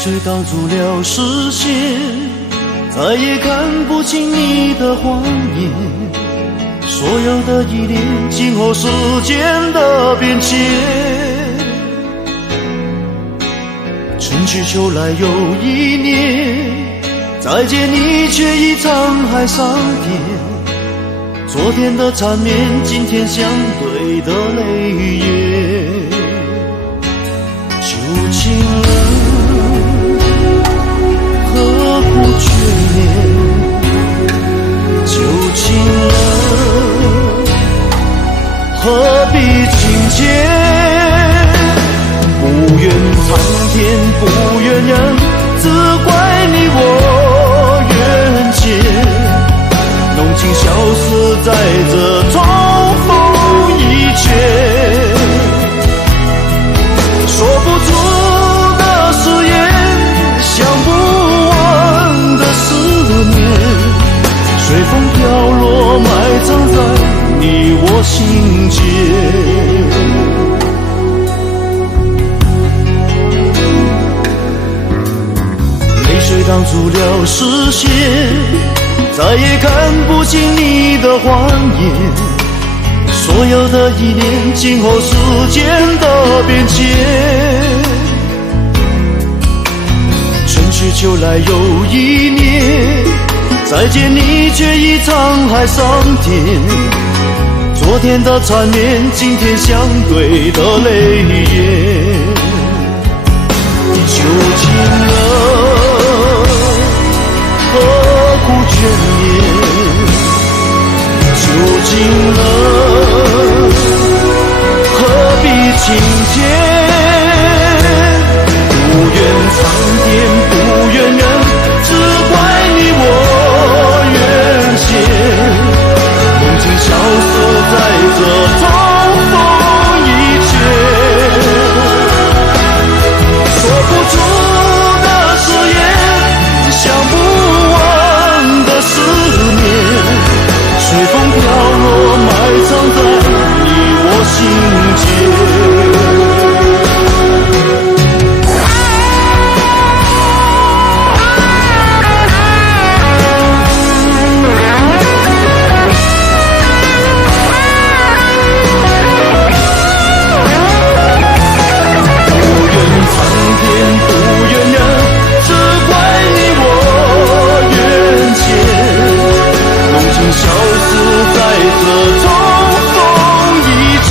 水挡住了视线，再也看不清你的谎言。所有的依恋经过时间的变迁，春去秋来又一年，再见你却已沧海桑田。昨天的缠绵，今天相对的泪眼，旧情人何苦眷恋？旧情人何必情结？不怨苍天，不怨人，只怪你我缘浅。浓情消失在这重逢一切，说不出的誓言，想不完的思念，随风飘落，埋藏在你我心间。泪水挡住了视线，再也看不清你的谎言。所有的依恋经过时间的变迁，春去秋来又一年，再见你却已沧海桑田。昨天的缠绵，今天相对的泪眼，旧情人何苦眷恋？旧情人何必情结？不怨苍天，不怨人，只怪你我缘浅。浓情消失在这重逢一切，说不出的誓言，想不完的思念，随风飘落，埋藏在你我心间。消失在这重逢一切，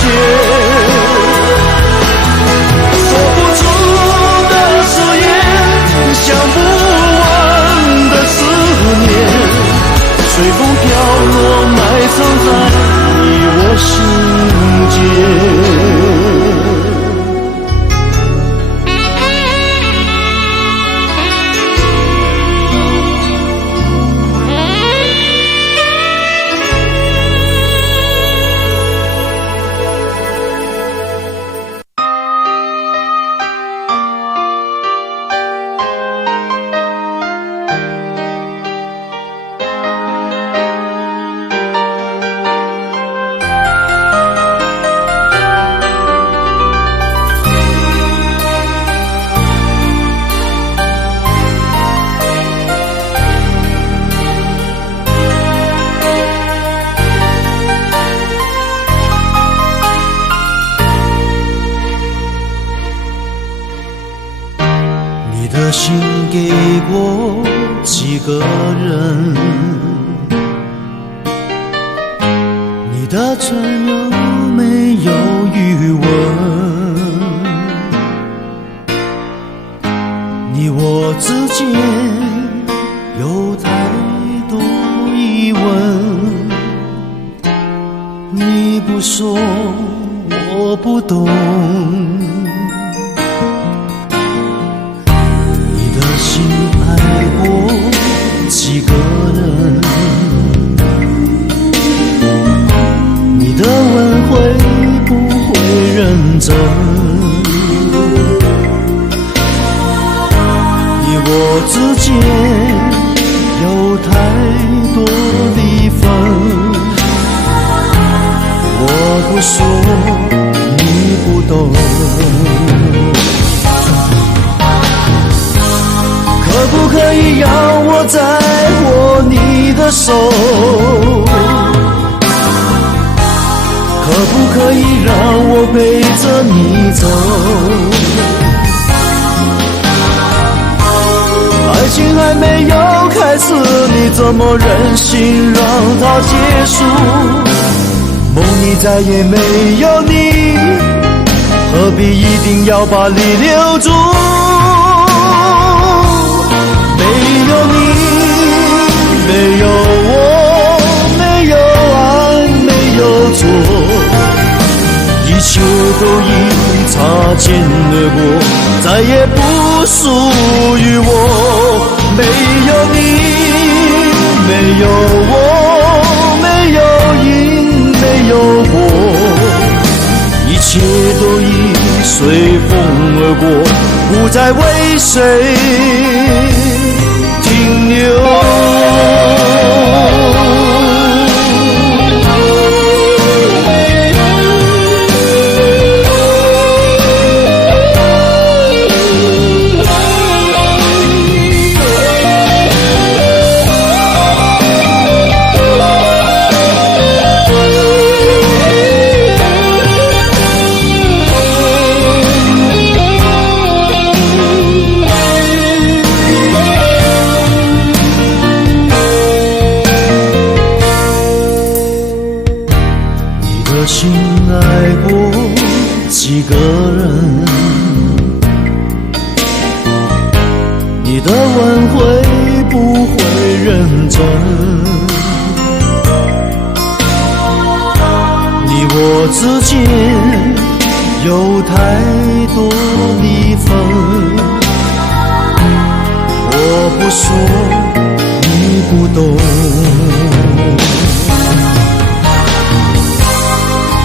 说不出的誓言，想不完的思念，随风飘落，埋藏在你我心间。你的心给过几个人？你的唇有没有余温？你我之间有太多疑问，你不说我不懂。几个人，你的问会不会认真？你我之间有太多的分，我不说你不懂。我再握你的手，可不可以让我陪着你走？爱情还没有开始，你怎么忍心让它结束？梦里再也没有你，何必一定要把你留住？没有你，没有我，没有爱，没有错，一切都已擦肩而过，再也不属于我。没有你，没有我，没有因，没有果，一切都已随风而过，不再为谁停留。心爱过几个人，你的吻会不会认真？你我之间有太多离分，我不说你不懂。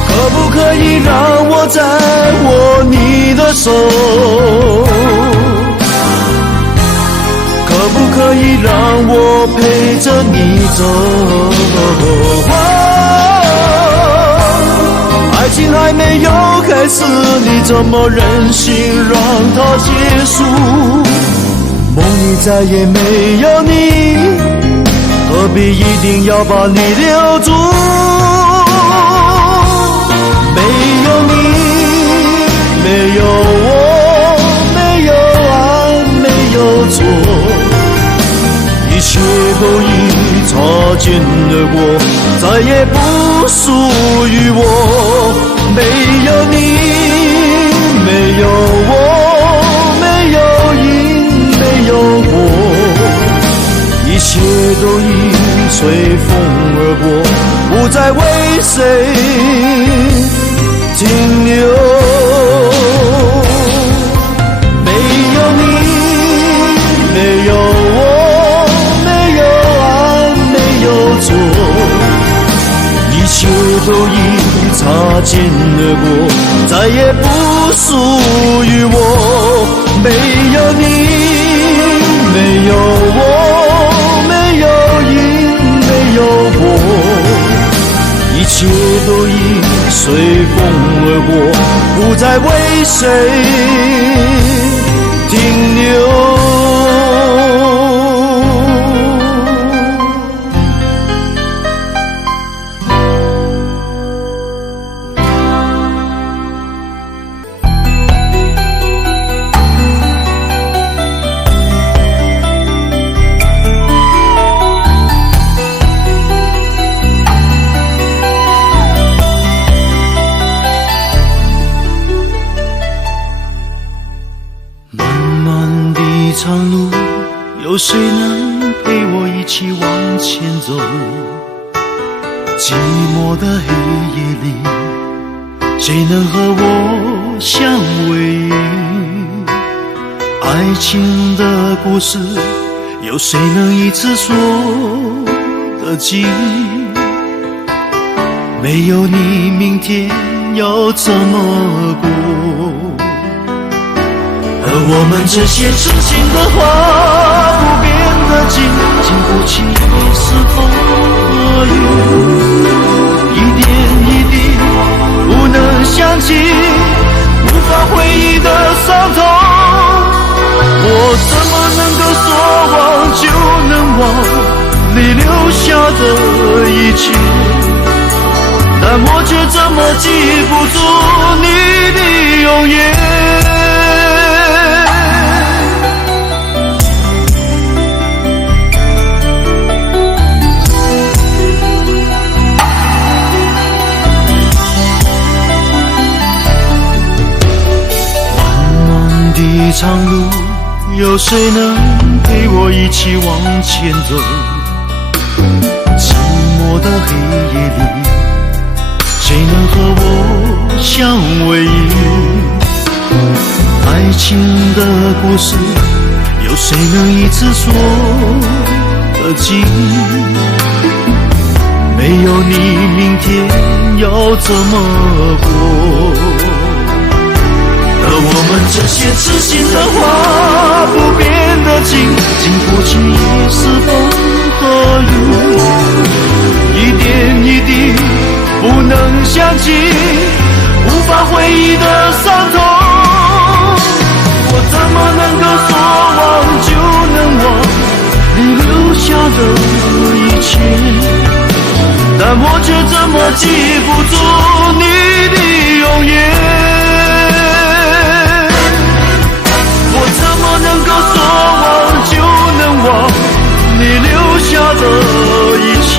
可不可以让我再握你的手？可不可以让我陪着你走？爱情还没有开始，你怎么忍心让它结束？梦里再也没有你，何必一定要把你留住？没有你，没有我，没有爱，没有错，一切都已擦肩而过，再也不属于我。没有你，没有我，没有因，没有果，一切都已随风而过，不再为谁停留。没有你，没有我，没有爱，没有错，一切都已擦肩而过，再也不属于我。没有你，没有我，没有因，没有果，一切都已随风而过，不再为谁停留。长路，有谁能陪我一起往前走？寂寞的黑夜里，谁能和我相偎？爱情的故事，有谁能一次说得尽？没有你，明天要怎么过？而我们这些痴情的话，不变的情，经不起是风和雨，一点一滴不能想起，无法回忆的伤痛，我怎么能够说忘就能忘你留下的一切，但我却怎么记不住你的容颜。一场路，有谁能陪我一起往前走？寂寞的黑夜里，谁能和我相偎依？爱情的故事，有谁能一次说得尽？没有你，明天要怎么过？而我们这些痴心的话，不变的情，经不起一时风和雨，一点一滴不能想起，无法回忆的伤痛。我怎么能够说忘就能忘你留下的一切，但我却怎么记不住你的容颜。能够说忘就能忘你留下的一切，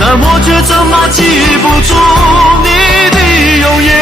但我却怎么记不住你的容颜。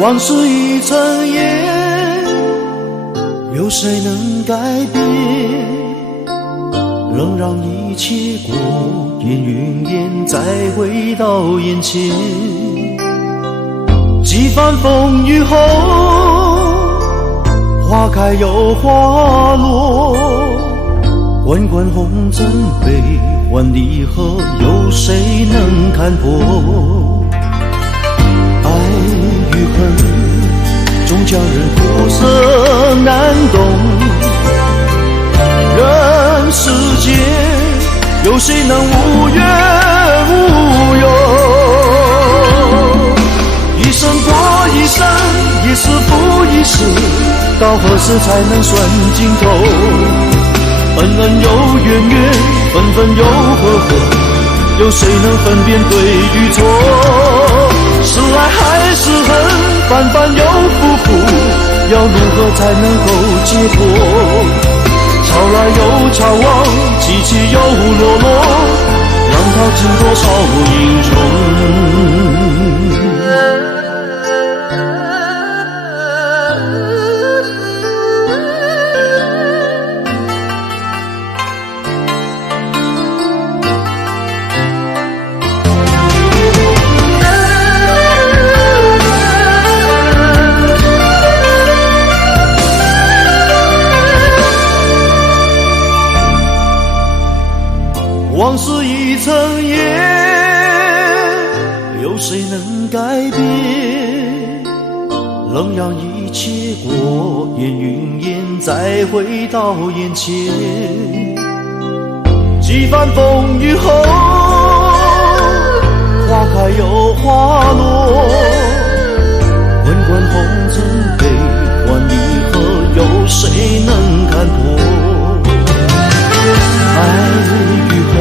往事已成烟，有谁能改变？仍让一切过眼云烟，再回到眼前。几番风雨后，花开又花落，滚滚红尘悲欢离合，有谁能看破？爱与恨，终叫人苦涩难懂。人世间，有谁能无怨无忧？一生过一生，一世复一世，到何时才能算尽头？恩恩又怨怨，分分又合合，有谁能分辨对与错？是爱还是恨，反反又复复，要如何才能够解脱？潮来又潮往，起起又落落，浪淘尽多少英雄？往事已成让一切过眼云烟再回到眼前。几番风雨后，花开又花落，滚滚红尘悲欢离合，有谁能看破？爱与恨，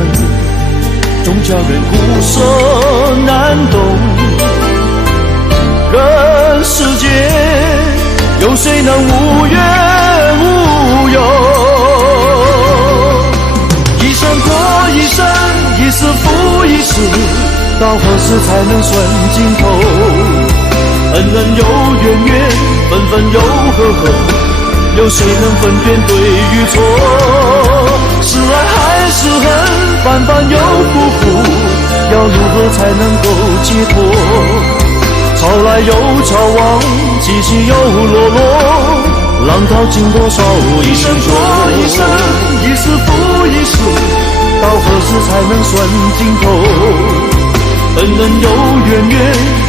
终叫人苦涩难懂。人世间，有谁能无怨无忧？一生过一生，一世复一世，到何时才能算尽头？恩恩又怨怨，分分又合合，有谁能分辨对与错？是爱还是恨，反反又复复，要如何才能够解脱？潮来又潮往，起起又落落，浪淘尽多少一生过一生，一世复一世，到何时才能算尽头？恩恩又怨怨，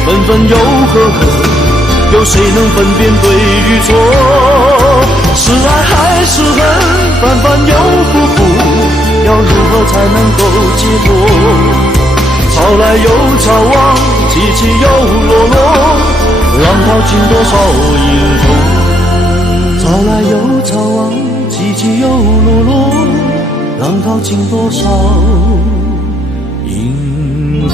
分分又合合，有谁能分辨对与错？是爱还是恨，反反又复复，要如何才能够解脱？潮来又潮往，起起又落落，浪淘尽多少英雄？潮来又潮往，起起又落落，浪淘尽多少英雄？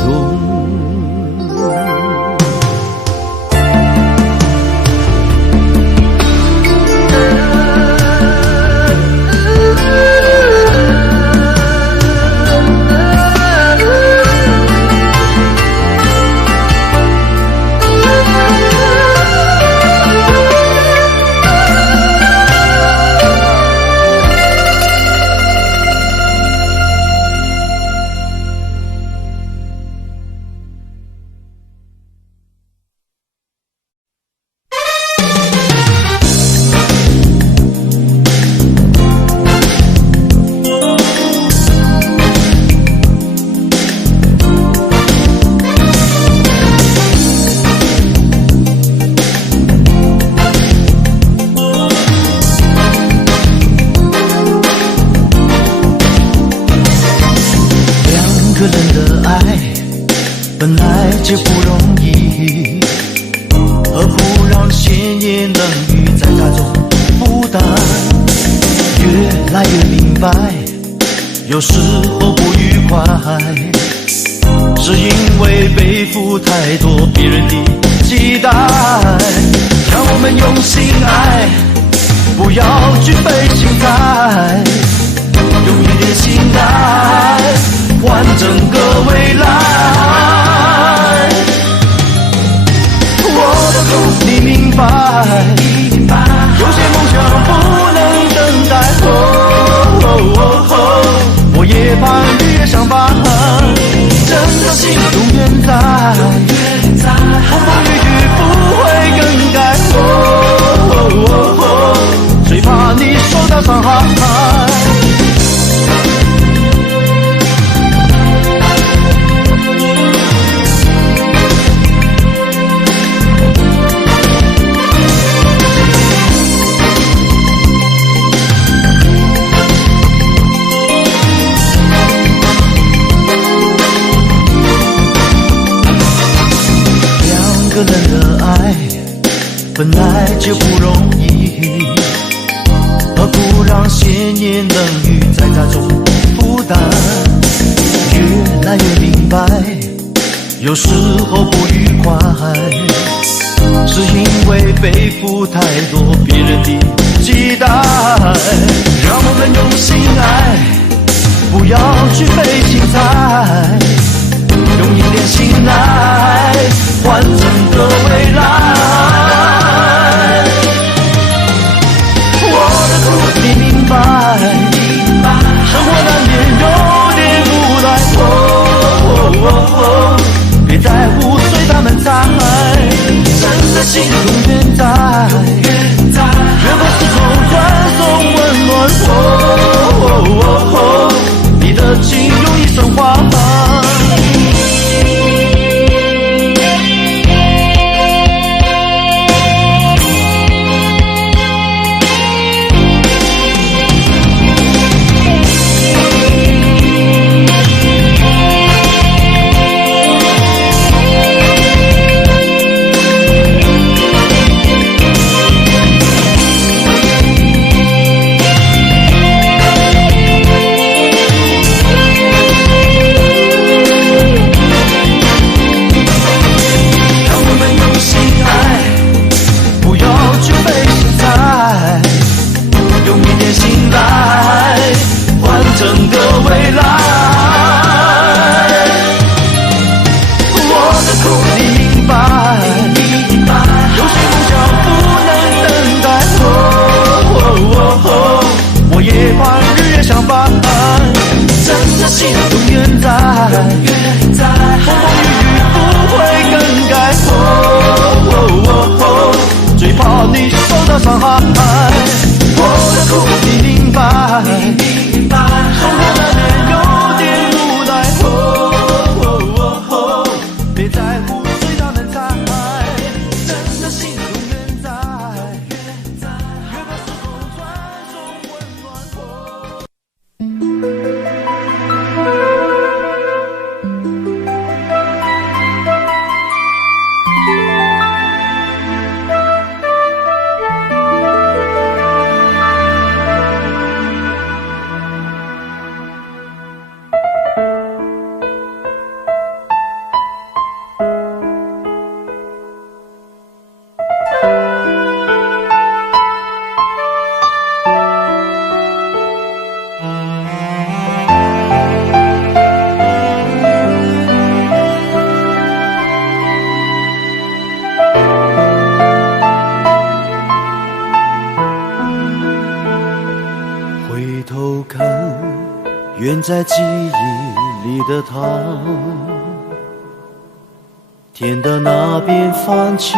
本来就不容易，何苦让闲言冷语在家中负担？越来越明白，有时候不愉快，是因为背负太多别人的期待。让我们用心爱，不要惧备心态，用一点心爱换整个未来。我的苦你明白，有些梦想不能等待。我也怕越想吧，真的心永远在，风风雨雨不会更改。最怕你受到伤害。两个人的爱本来就不容易，何苦让闲言冷语在家中负担？越来越明白，有时候不愉快，是因为背负太多别人的期待。让我们用心爱，不要去背心裁，用一点心来换整个未来。我的苦你明白，生活难免有点无奈。别在乎随他们猜，真的心永远在。越过远在记忆里的他，天的那边泛起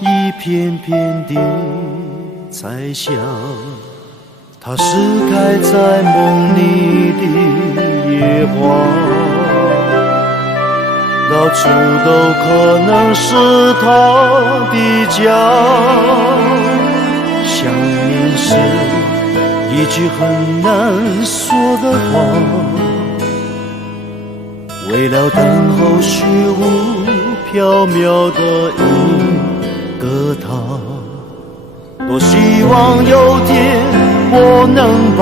一片片的彩霞，它是开在梦里的野花，到处都可能是他的家。想念是一句很难说的话，为了等候虚无缥缈的一个他，多希望有天我能把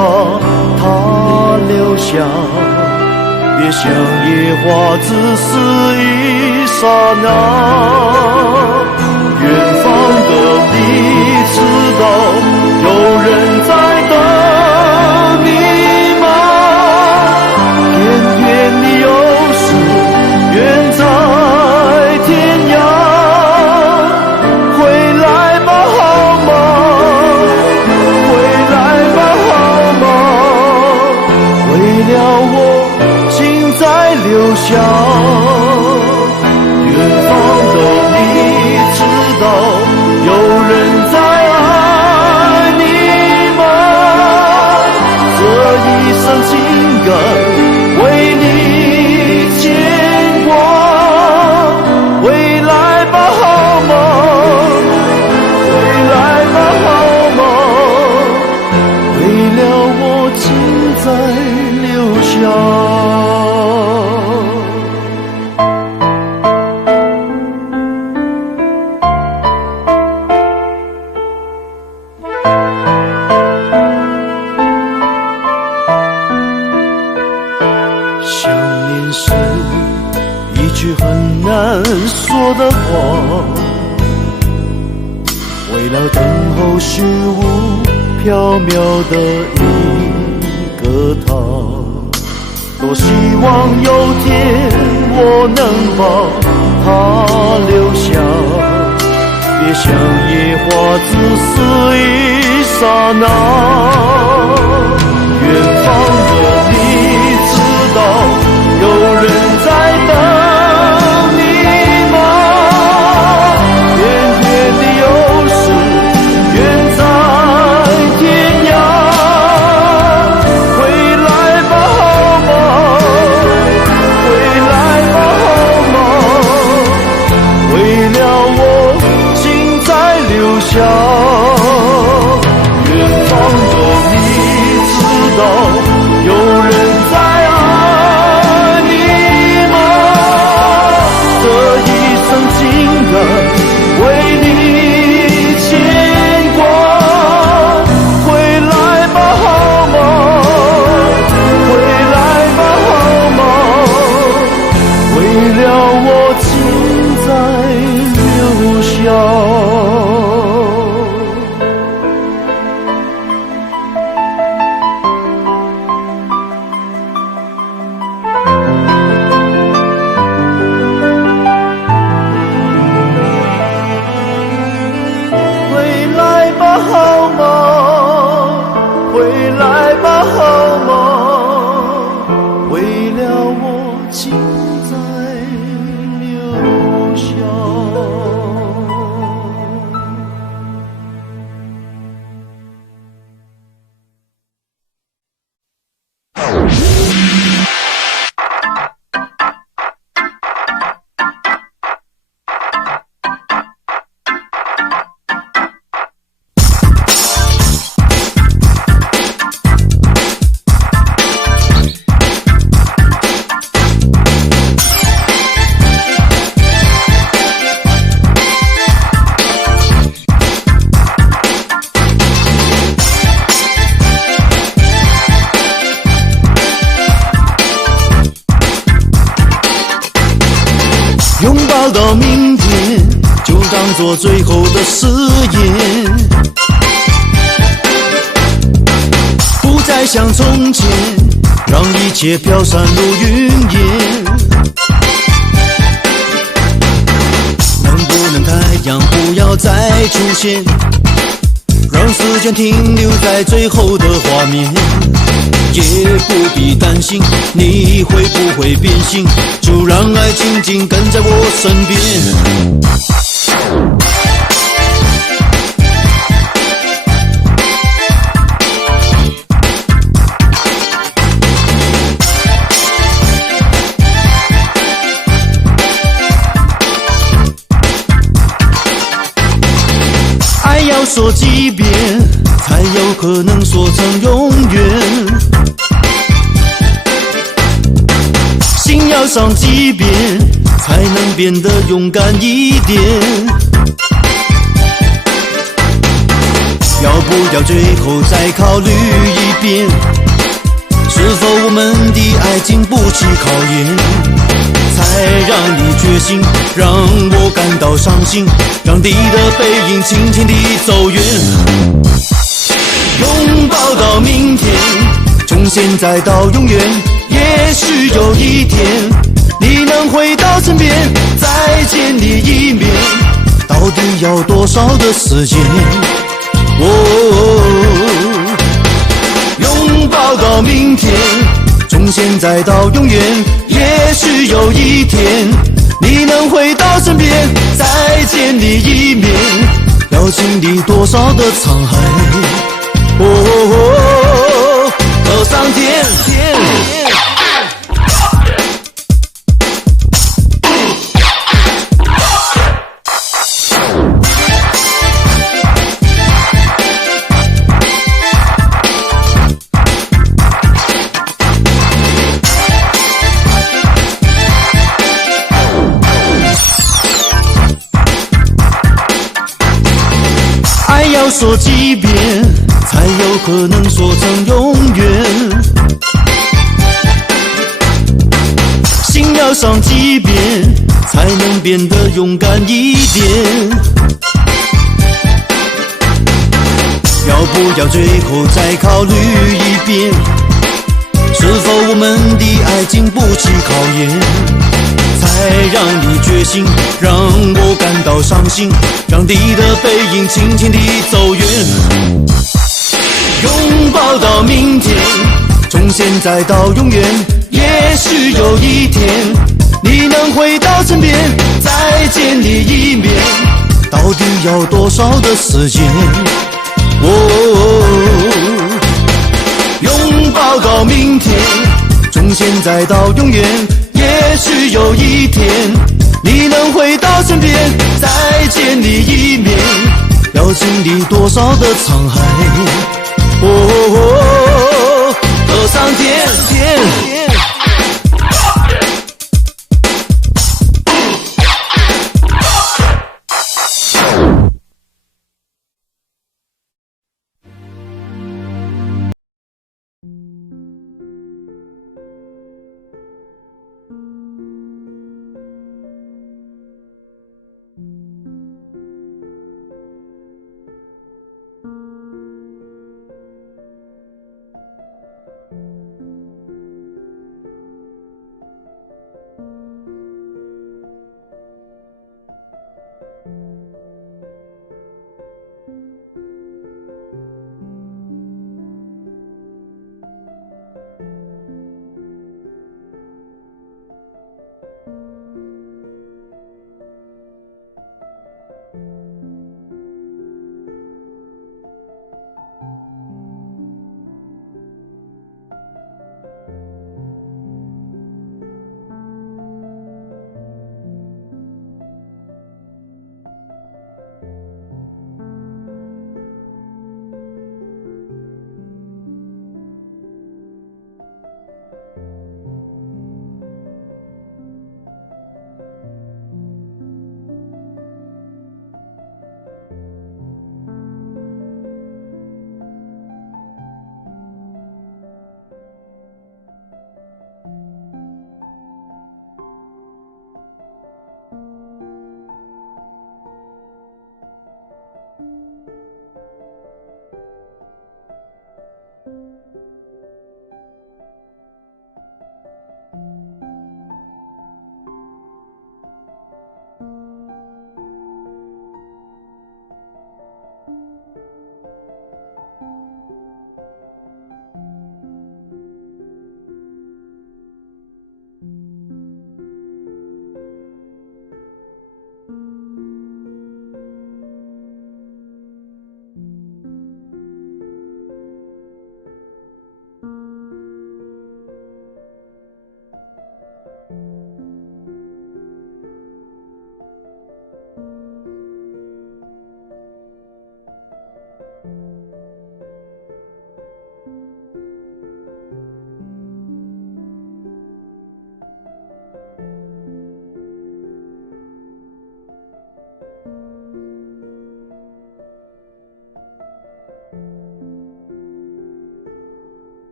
他留下，别像野花只是一刹那。远方的你知道有人在等你吗？偏偏你又是远在天涯，回来吧好吗？回来吧好吗？为了我请再留下。远方的你知道有人在爱你吗？这一生情感为你牵挂，回来吧好吗？回来吧好吗？为了我请再留下。很难说的话，为了等候虚无缥缈的一个他，多希望有天我能把他留下，别像野花只是一刹那。远方的你知道有人在等拥抱到明天，就当作最后的誓言，不再像从前，让一切飘散如云烟。能不能太阳不要再出现，让让时间停留在最后的画面，也不必担心你会不会变心，就让爱紧紧跟在我身边。爱要说几遍，才有可能说成永远。心要伤几遍，才能变得勇敢一点。要不要最后再考虑一遍，是否我们的爱经不起考验，才让你决心，让我感到伤心，让你的背影轻轻地走远。拥抱到明天，从现在到永远，也许有一天你能回到身边，再见你一面，到底要多少的时间？拥抱到明天，从现在到永远，也许有一天你能回到身边，再见你一面，要经历多少的沧海，到上天。爱要说几遍，才有可能说成永远。心要伤几遍，才能变得勇敢一点。要不要最后再考虑一遍，是否我们的爱经不起考验，才让你决心，让我感到伤心，让你的背影轻轻地走远。拥抱到明天，从现在到永远，也许有一天你能回到身边，再见你一面，到底要多少的时间？拥抱到明天，从现在到永远，也许有一天你能回到身边，再见你一面，要经历多少的沧海，到上天。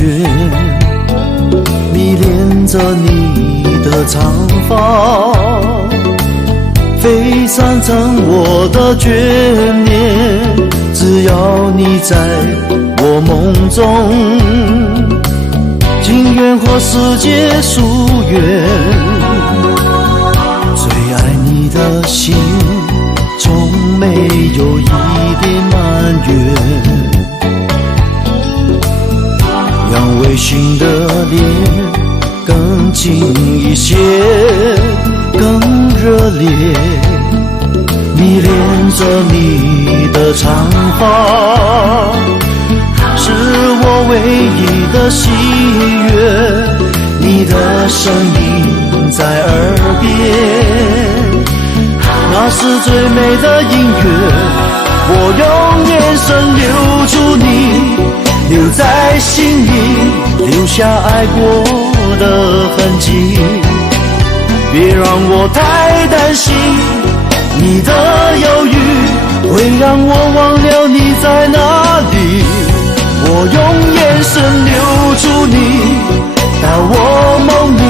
眩，迷恋着你的长发，飞散成我的眷恋。只要你在我梦中，情愿和世界疏远。最爱你的心从没有一点埋怨，让微醺的脸更近一些，更热烈，迷恋着你的长发，是我唯一的喜悦。你的声音在耳边，那是最美的音乐。我用眼神留住你，留在心里，留下爱过的痕迹。别让我太担心，你的犹豫会让我忘了你在哪里。我用眼神留住你，到我梦里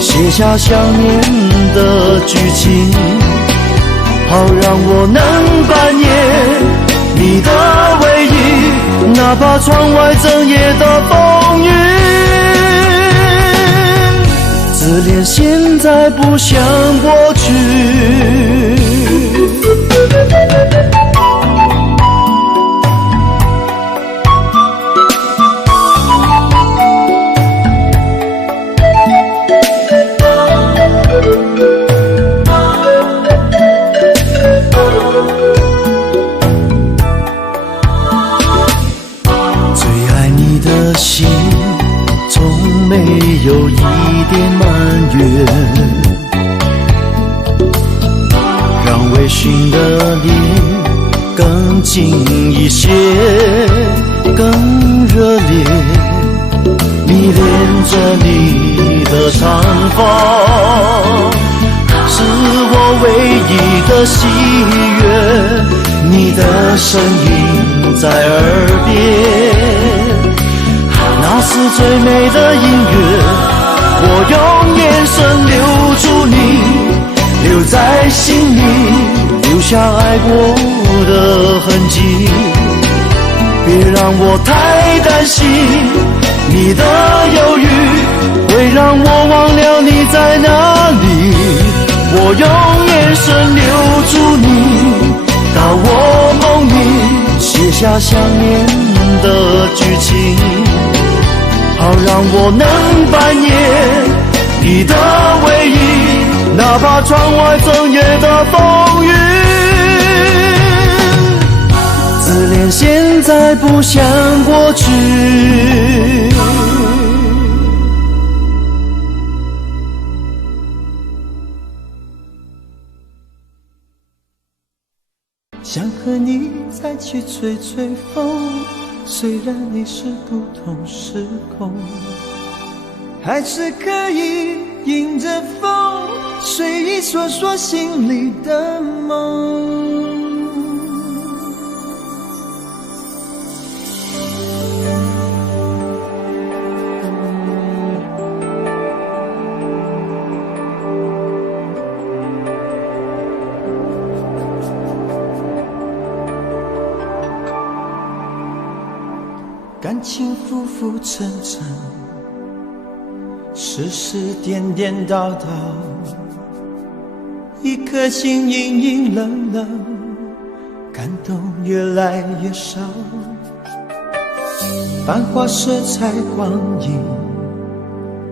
写下想念的剧情，好让我能扮演你的唯一，哪怕窗外整夜的风雨。自恋现在不像过去。心从没有一点埋怨，让微醺的脸更近一些，更热烈，迷恋着你的长发，是我唯一的喜悦。你的声音在耳边，那是最美的音乐。我用眼神留住你，留在心里，留下爱过的痕迹。别让我太担心，你的犹豫会让我忘了你在哪里。我用眼神留住你，到我梦里写下想念的剧情，好让我能扮演你的唯一，哪怕窗外整夜的风雨。自恋现在不像过去。想和你再去吹吹风，虽然你是不同时空，还是可以迎着风，随意说说心里的梦。感情浮浮沉沉，世事颠颠倒倒，一颗心阴阴冷冷，感动越来越少。繁华色彩光影，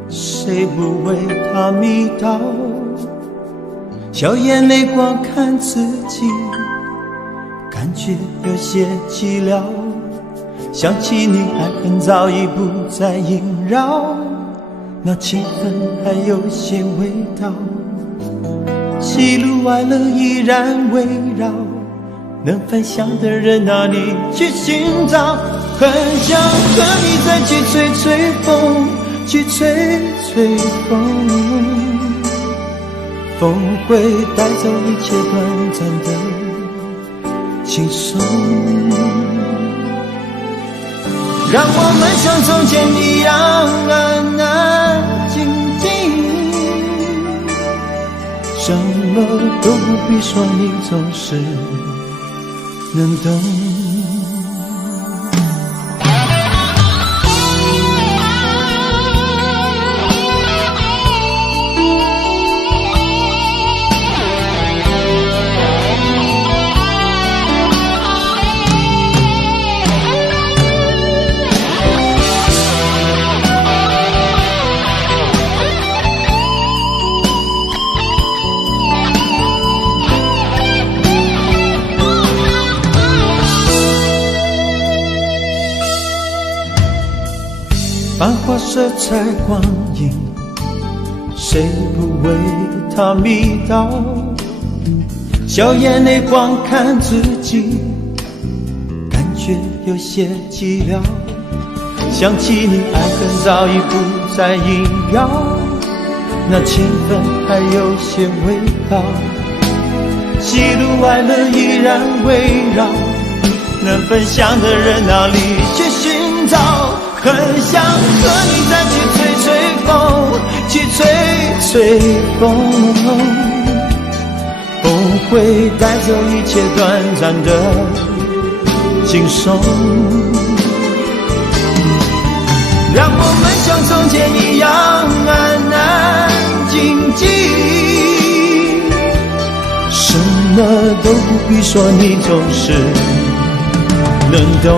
谁不为它迷倒？笑眼泪光看自己，感觉有些寂寥。想起你爱恨早已不再萦绕，那情分还有些味道，喜怒哀乐依然围绕，能分享的人哪里去寻找？很想和你再去吹吹风，去吹吹风，风会带走一切短暂的轻松，让我们像从前一么都不必说，你总是能懂。繁华色彩光影，谁不为它迷倒？笑眼泪光看自己，感觉有些寂寥。想起你爱恨早已不再萦绕，那情分还有些味道。喜怒哀乐依然围绕，能分享的人哪里去寻找？很想和你再去吹吹风，去吹吹风，风会带走一切短暂的轻松，让我们像从前一样安安静静，什么都不必说，你总是能懂。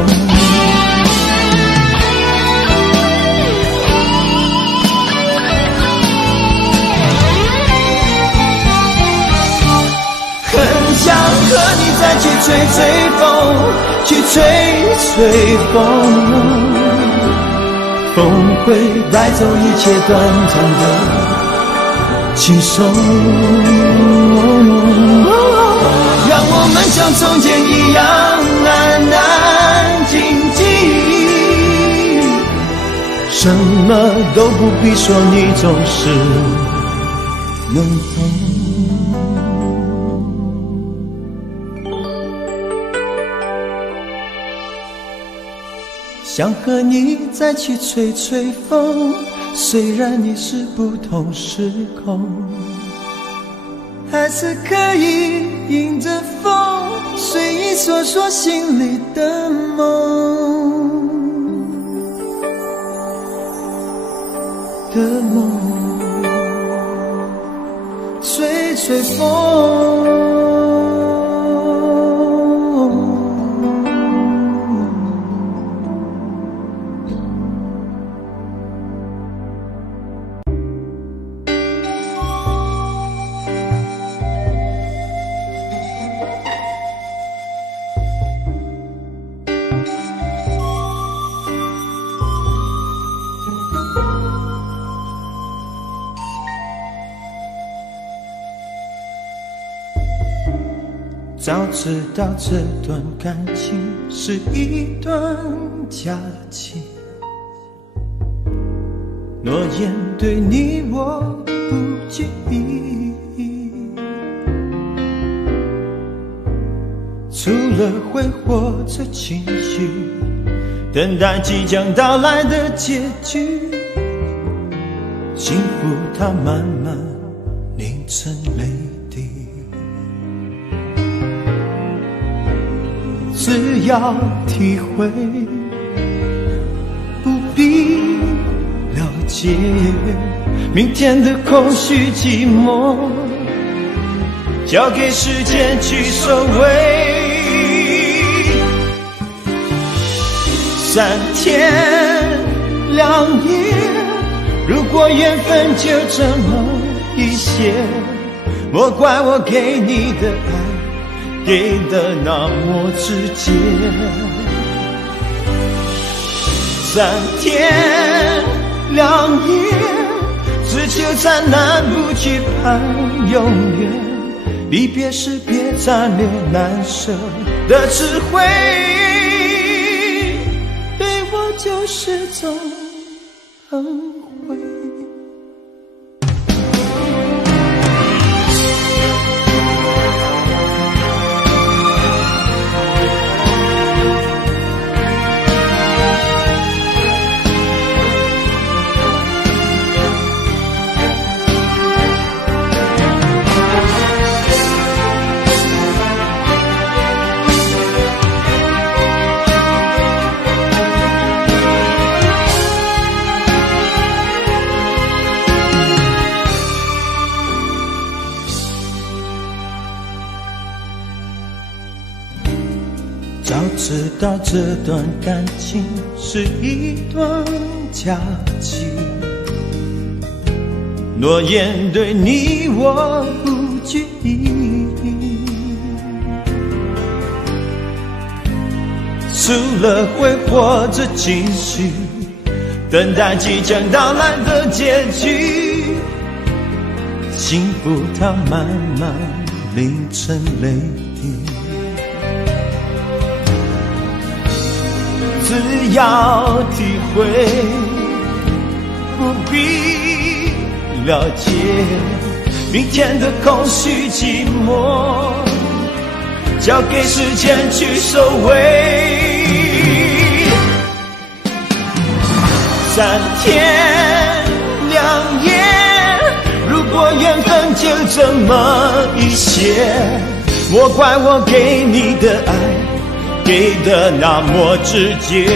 想和你再去吹吹风，去吹吹风，风会带走一切短暂的轻松，让我们像从前一样安安静静，什么都不必说，你总是能懂。想和你再去吹吹风，虽然你是不同时空，还是可以迎着风，随意说说心里的梦的梦，吹吹风。早知道这段感情是一段假期，诺言对你我不记忆，除了挥霍着情绪，等待即将到来的结局，幸福它慢慢凝成泪滴，只要体会，不必了解明天的空虚寂寞，交给时间去收尾。3天2夜，如果缘分就这么一些，莫怪我给你的爱给的那么直接。3天2夜，只求灿烂不去盼永远，离别时别残留难舍的智慧，对我就是种恩惠。道这段感情是一段假期，诺言对你我不具意义，除了挥霍着情绪，等待即将到来的结局，幸福它慢慢淋成泪滴。只要体会，不必了解，明天的空虚寂寞，交给时间去收尾。3天2夜，如果缘分就这么一些，莫怪我给你的爱给的那么直接。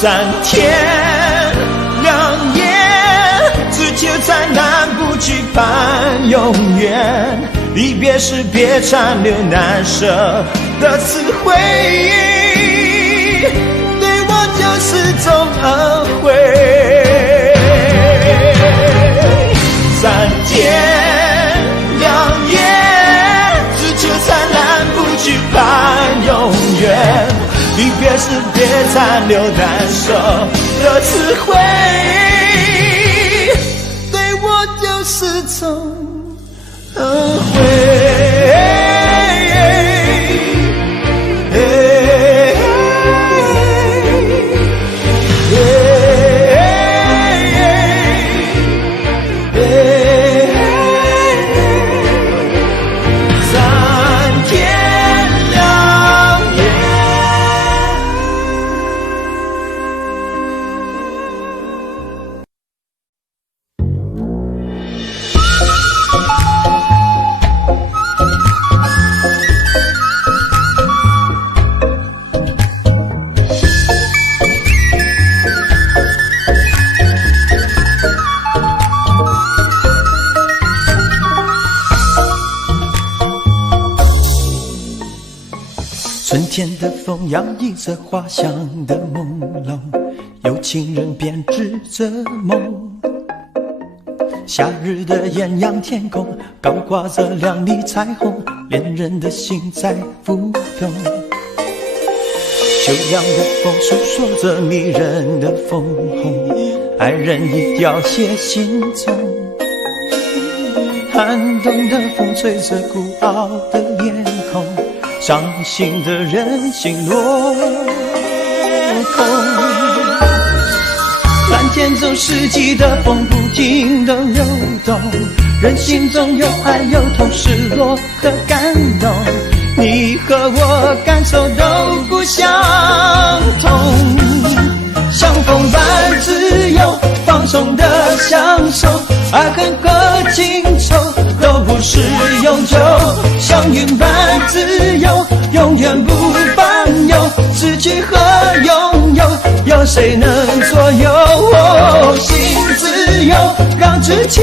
3天2夜，只求在南部去盼永远，离别时别残留难舍的词汇，对我就是种恩惠。3天2夜，只求在南部去盼永远，离别时别残留难舍的词汇，对我就是种恩惠。春天的风洋溢着花香的朦胧，有情人编织着梦。夏日的艳阳天空，高挂着亮丽彩虹，恋人的心在浮动。秋阳的风诉说着迷人的枫红，爱人已凋谢心中。寒冬的风吹着孤傲的脸孔，伤心的人心落空。蓝天中四季的风不停地流动，人心中有爱有痛，失落和感动，你和我感受都不相同。像风般自由放纵的享受，爱恨和情仇都不是永久，像云般自由永远不烦忧，失去和拥有有谁能左右？心自由让自己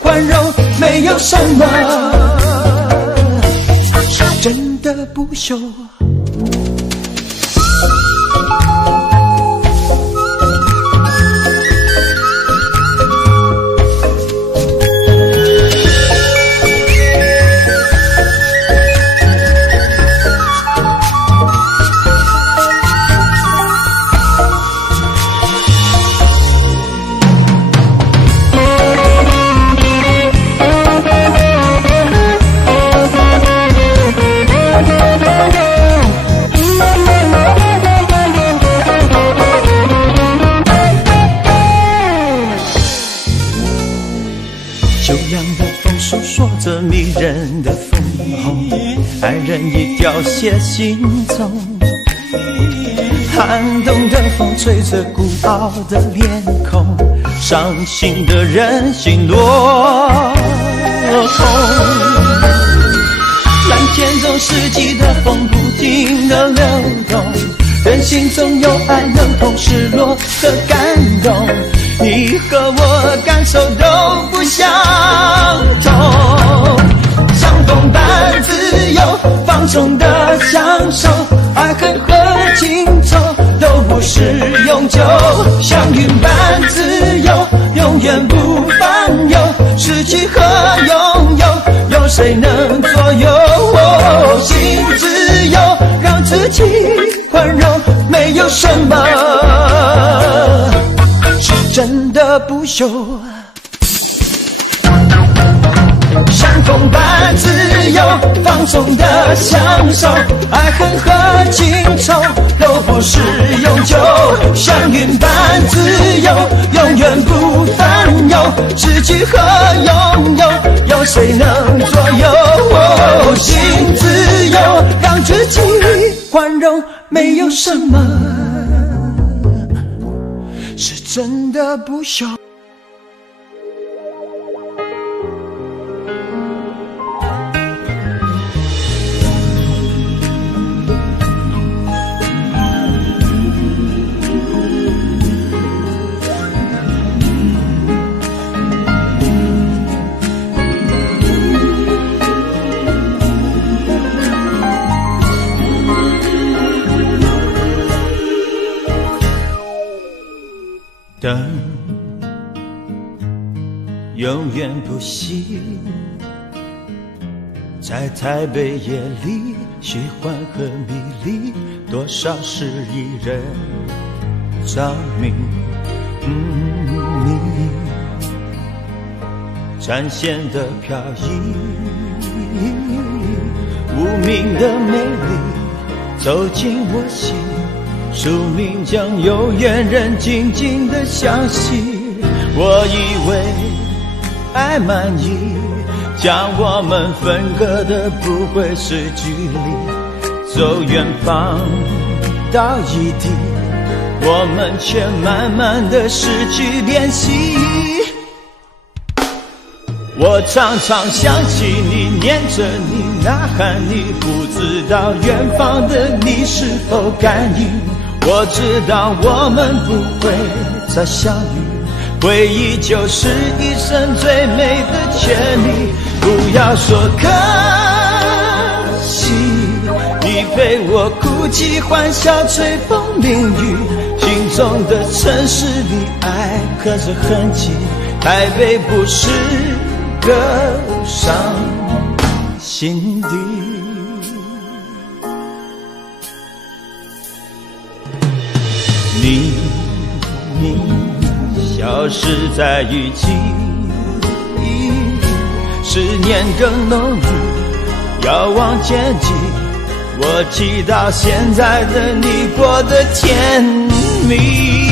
宽容，没有什么是真的不朽。秋阳的风诉说着迷人的枫红，爱人已凋谢心中。寒冬的风吹着孤傲的脸孔，伤心的人心落空。蓝天中四季的风不停地流动，人心中有爱有痛，失落和感动，你和我感受都不相同。像风般自由放纵的恨和情仇都不是永久，像云般自由，永远不烦忧。失去和拥有，有谁能左右？心自由，让自己宽容，没有什么是真的不朽。像风般自由，放纵的享受，爱恨和情仇都不是永久，像云般自由，永远不烦忧。失去和拥有，有谁能左右？心自由，让自己宽容，没有什么是真的不朽。灯永远不熄，在台北夜里，虚幻和迷离，多少是一人着迷。你展现的飘逸，无名的美丽，走进我心。宿命将有缘人静静地相惜，我以为爱满意，将我们分割的不会是距离，走远方到异地，我们却慢慢地失去联系。我常常想起你，念着你，呐喊你，不知道远方的你是否感应。我知道我们不会再相遇，回忆就是一生最美的权利。不要说可惜，你陪我哭泣欢笑吹风淋雨，心中的城市里爱刻着痕迹，台北不是个伤心地。你消失在雨季，思念更浓郁，遥望前进，我祈祷现在的你过得甜蜜。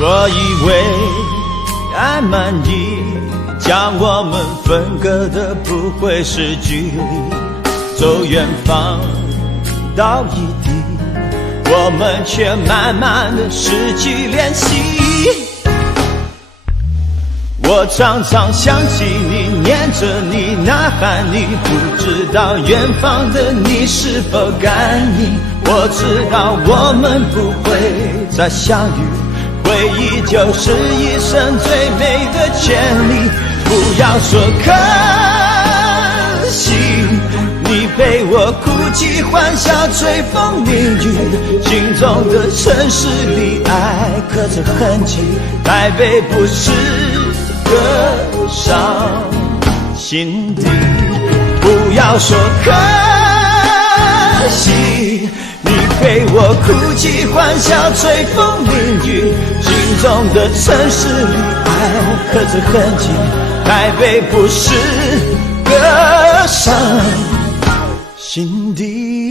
我以为爱满意，将我们分割的不会是距离，走远方到异地，我们却慢慢的失去联系。我常常想起你，念着你，呐喊你，不知道远方的你是否感应。我知道我们不会再相遇，回忆就是一生最美的权利。不要说可惜，你陪我哭泣欢笑吹风淋雨，心中的城市里爱刻着痕迹，台北不是个伤心地。不要说可惜，你陪我哭泣欢笑吹风淋雨，心中的城市里爱刻着痕迹，台北不是个伤心地。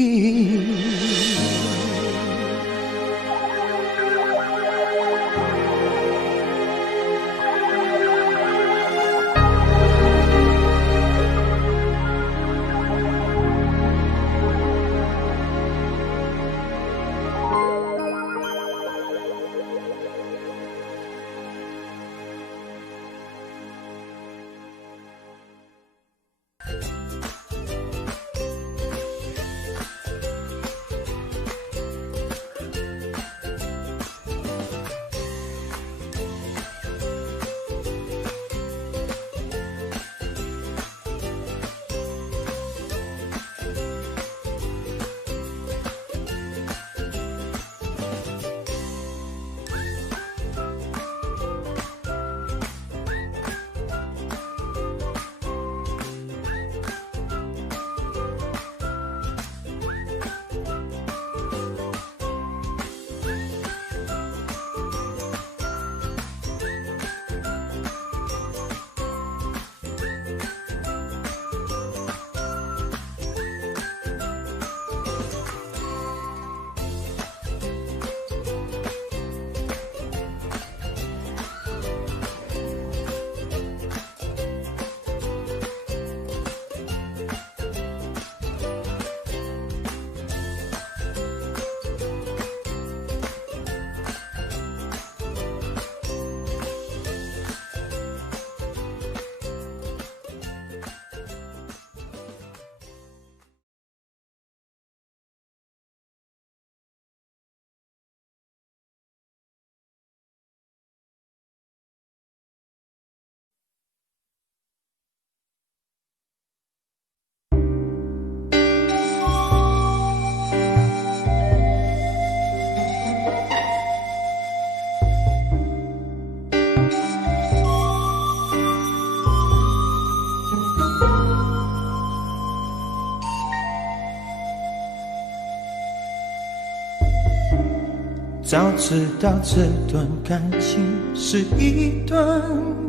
早知道这段感情是一段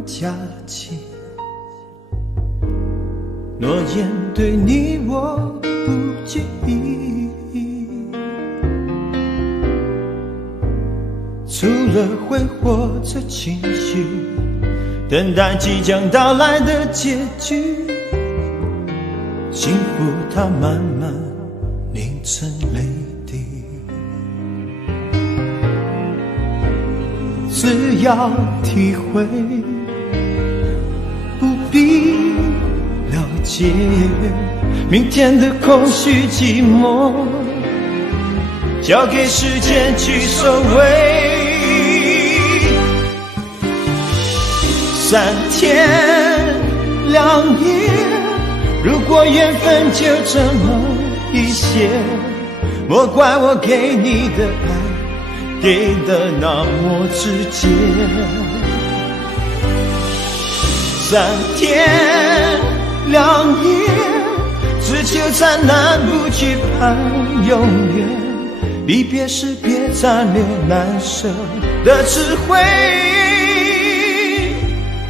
假期，诺言对你我不介意，除了挥霍着情绪，等待即将到来的结局，幸福它慢慢凝成泪滴，只要体会，不必了解明天的空虚寂寞，交给时间去收尾。3天2夜，如果缘分就这么一些，莫怪我给你的爱给的那么直接。3天2夜，只求在南部去盼永远，离别时别暂留难舍的智慧，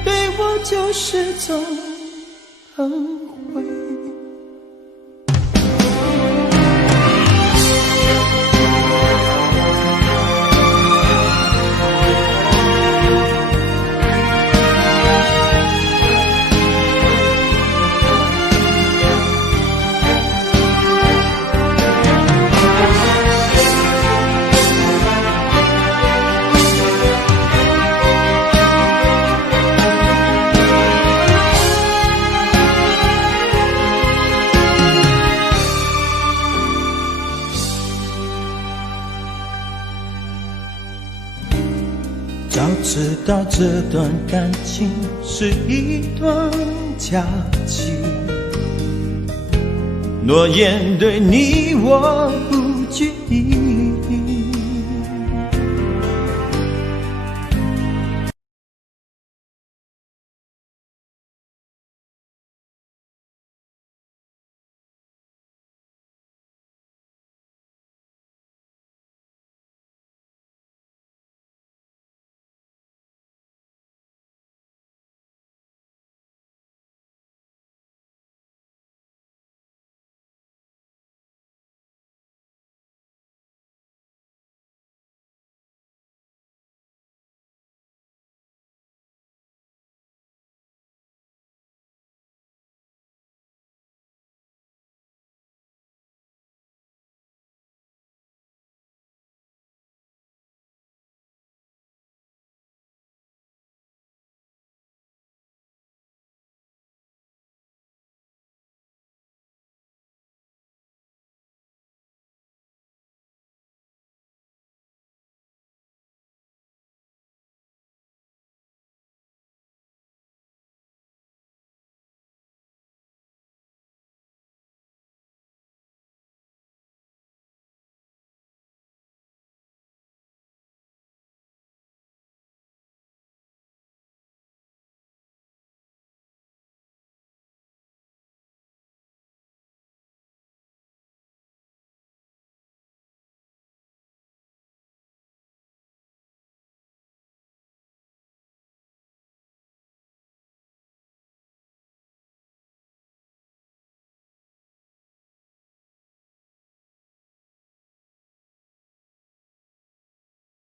对我就是种恩惠。早知道这段感情是一段假期，诺言对你我不介意，